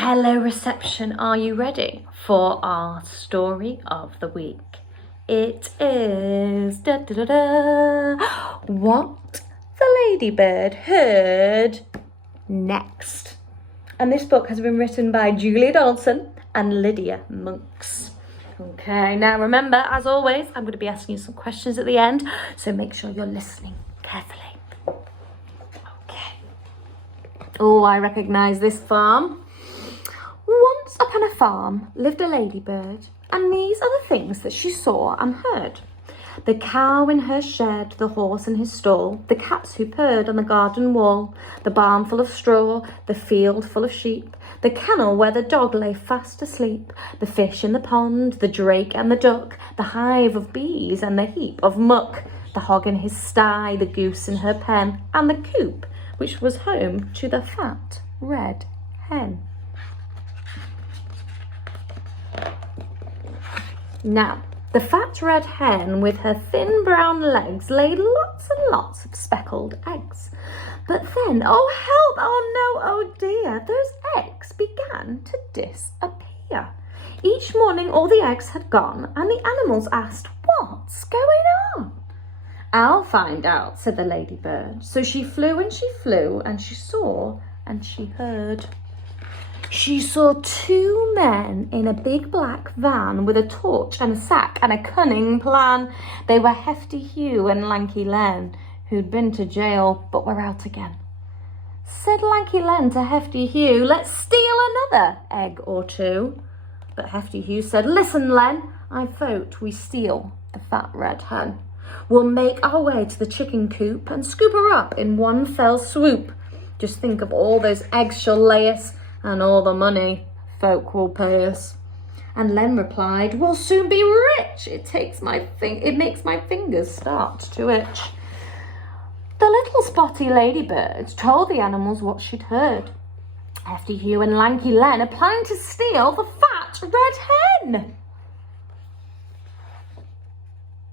Hello reception, are you ready for our story of the week? It is what the Ladybird heard next. And this book has been written by Julia Donaldson and Lydia Monks. Okay, now remember, as always, I'm going to be asking you some questions at the end, so make sure you're listening carefully. Okay. Oh, I recognise this farm. Once upon a farm lived a ladybird, and these are the things that she saw and heard. The cow in her shed, the horse in his stall, the cats who purred on the garden wall, the barn full of straw, the field full of sheep, the kennel where the dog lay fast asleep, the fish in the pond, the drake and the duck, the hive of bees and the heap of muck, the hog in his sty, the goose in her pen, and the coop, which was home to the fat red hen. Now, the fat red hen with her thin brown legs laid lots and lots of speckled eggs. But then, oh help, oh no, oh dear, those eggs began to disappear. Each morning all the eggs had gone and the animals asked, "What's going on?" "I'll find out," said the ladybird. So she flew and she flew and she saw and she heard. She saw two men in a big black van with a torch and a sack and a cunning plan. They were Hefty Hugh and Lanky Len, who'd been to jail but were out again. Said Lanky Len to Hefty Hugh, "Let's steal another egg or two." But Hefty Hugh said, "Listen, Len, I vote we steal the fat red hen. We'll make our way to the chicken coop and scoop her up in one fell swoop. Just think of all those eggs she'll lay us, and all the money folk will pay us." And Len replied, "We'll soon be rich. It makes my fingers start to itch." The little spotty ladybird told the animals what she'd heard. Hefty Hugh and Lanky Len are planning to steal the fat red hen.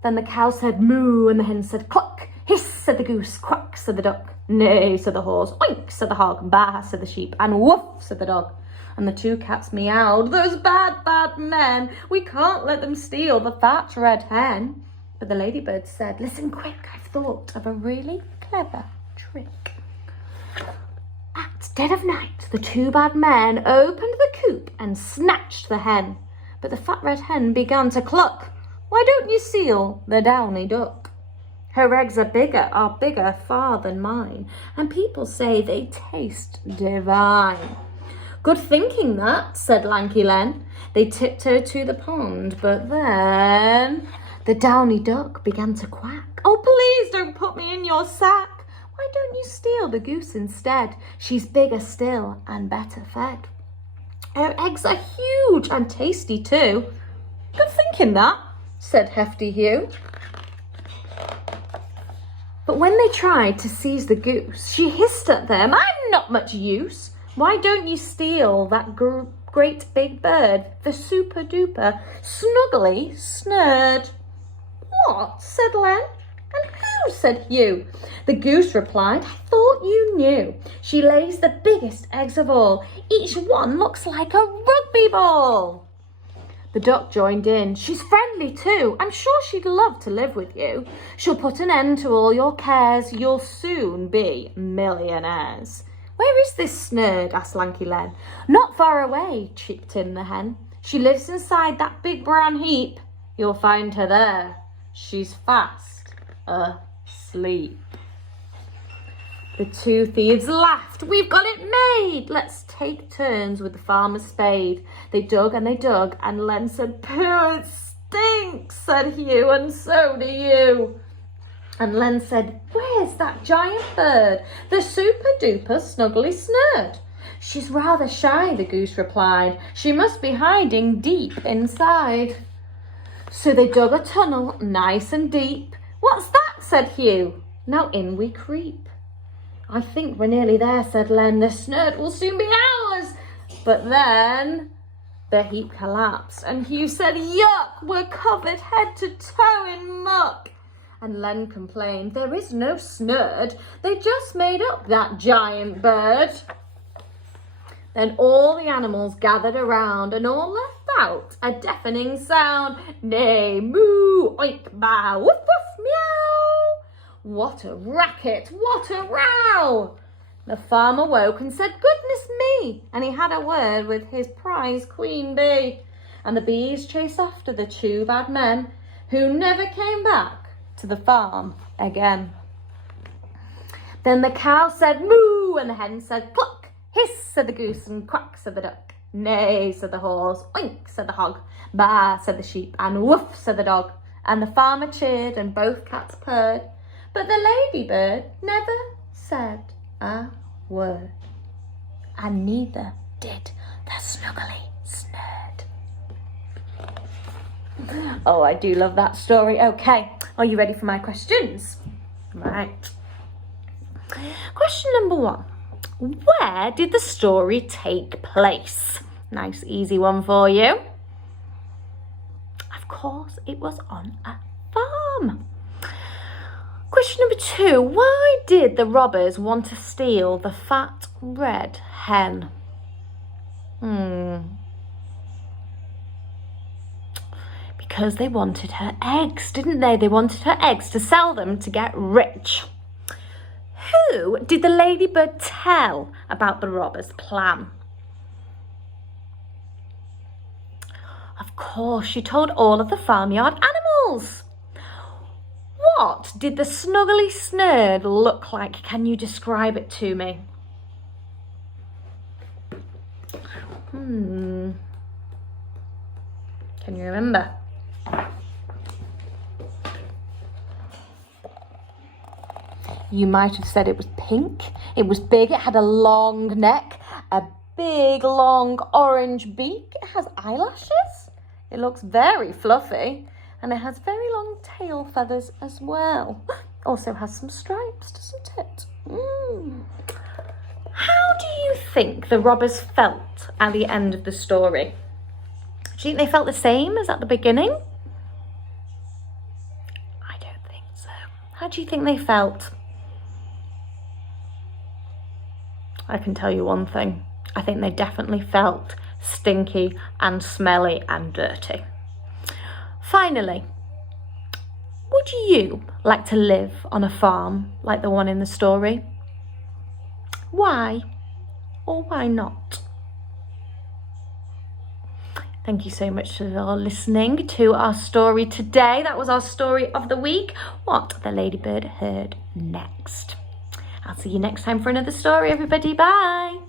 Then the cow said moo, and the hen said cluck. Hiss, said the goose. Quack, said the duck. Neigh, said the horse. Oink, said the hog. Baa, said the sheep. And woof, said the dog. And the two cats meowed. "Those bad, bad men! We can't let them steal the fat red hen." But the ladybird said, "Listen quick, I've thought of a really clever trick." At dead of night, the two bad men opened the coop and snatched the hen. But the fat red hen began to cluck. "Why don't you steal the downy duck? Her eggs are bigger far than mine, and people say they taste divine." "Good thinking that," said Lanky Len. They tiptoed to the pond, but then the downy duck began to quack. "Oh, please don't put me in your sack. Why don't you steal the goose instead? She's bigger still and better fed. Her eggs are huge and tasty too." "Good thinking that," said Hefty Hugh. But when they tried to seize the goose, she hissed at them, "I'm not much use. Why don't you steal that great big bird, the super duper snuggly snurd?" "What?" said Len. "And who?" said Hugh. The goose replied, "I thought you knew. She lays the biggest eggs of all. Each one looks like a rugby ball." The duck joined in. "She's friendly too. I'm sure she'd love to live with you. She'll put an end to all your cares. You'll soon be millionaires." "Where is this snurd?" asked Lanky Len. "Not far away," chipped in the hen. "She lives inside that big brown heap. You'll find her there. She's fast asleep." The two thieves laughed. "We've got it made. Let's take turns with the farmer's spade." They dug, and Len said, "Pooh, it stinks," said Hugh, "and so do you." And Len said, "Where's that giant bird, the super duper snuggly snurd?" "She's rather shy," the goose replied. "She must be hiding deep inside." So they dug a tunnel nice and deep. "What's that?" said Hugh. "Now in we creep." "I think we're nearly there," said Len. "The snurd will soon be ours." But then the heap collapsed and Hugh said, "Yuck, we're covered head to toe in muck." And Len complained, "There is no snurd. They just made up that giant bird." Then all the animals gathered around and all let out a deafening sound. Neigh, moo, oink, bow, woof, woof, meow. What a racket, what a row! The farmer woke and said, goodness me, and he had a word with his prize queen bee. And the bees chased after the two bad men, who never came back to the farm again. Then the cow said moo, and the hen said cluck. Hiss, said the goose, and quack, said the duck. Neigh, said the horse, oink, said the hog. Baa, said the sheep, and woof, said the dog. And the farmer cheered, and both cats purred. But the ladybird never said a word. And neither did the snuggly snurd. Oh, I do love that story. Okay, are you ready for my questions? Right. Question number 1. Where did the story take place? Nice, easy one for you. Of course, it was on a farm. Question number 2. Why did the robbers want to steal the fat red hen? Because they wanted her eggs, didn't they? They wanted her eggs to sell them to get rich. Who did the ladybird tell about the robbers' plan? Of course, she told all of the farmyard animals. What did the snuggly snurd look like? Can you describe it to me? Can you remember? You might have said it was pink. It was big. It had a long neck, a big, long orange beak. It has eyelashes. It looks very fluffy. And it has very long tail feathers as well. Also has some stripes, doesn't it? How do you think the robbers felt at the end of the story? Do you think they felt the same as at the beginning? I don't think so. How do you think they felt? I can tell you one thing. I think they definitely felt stinky and smelly and dirty. Finally, would you like to live on a farm like the one in the story? Why or why not? Thank you so much for listening to our story today. That was our story of the week, What the Ladybird Heard Next. I'll see you next time for another story, everybody. Bye.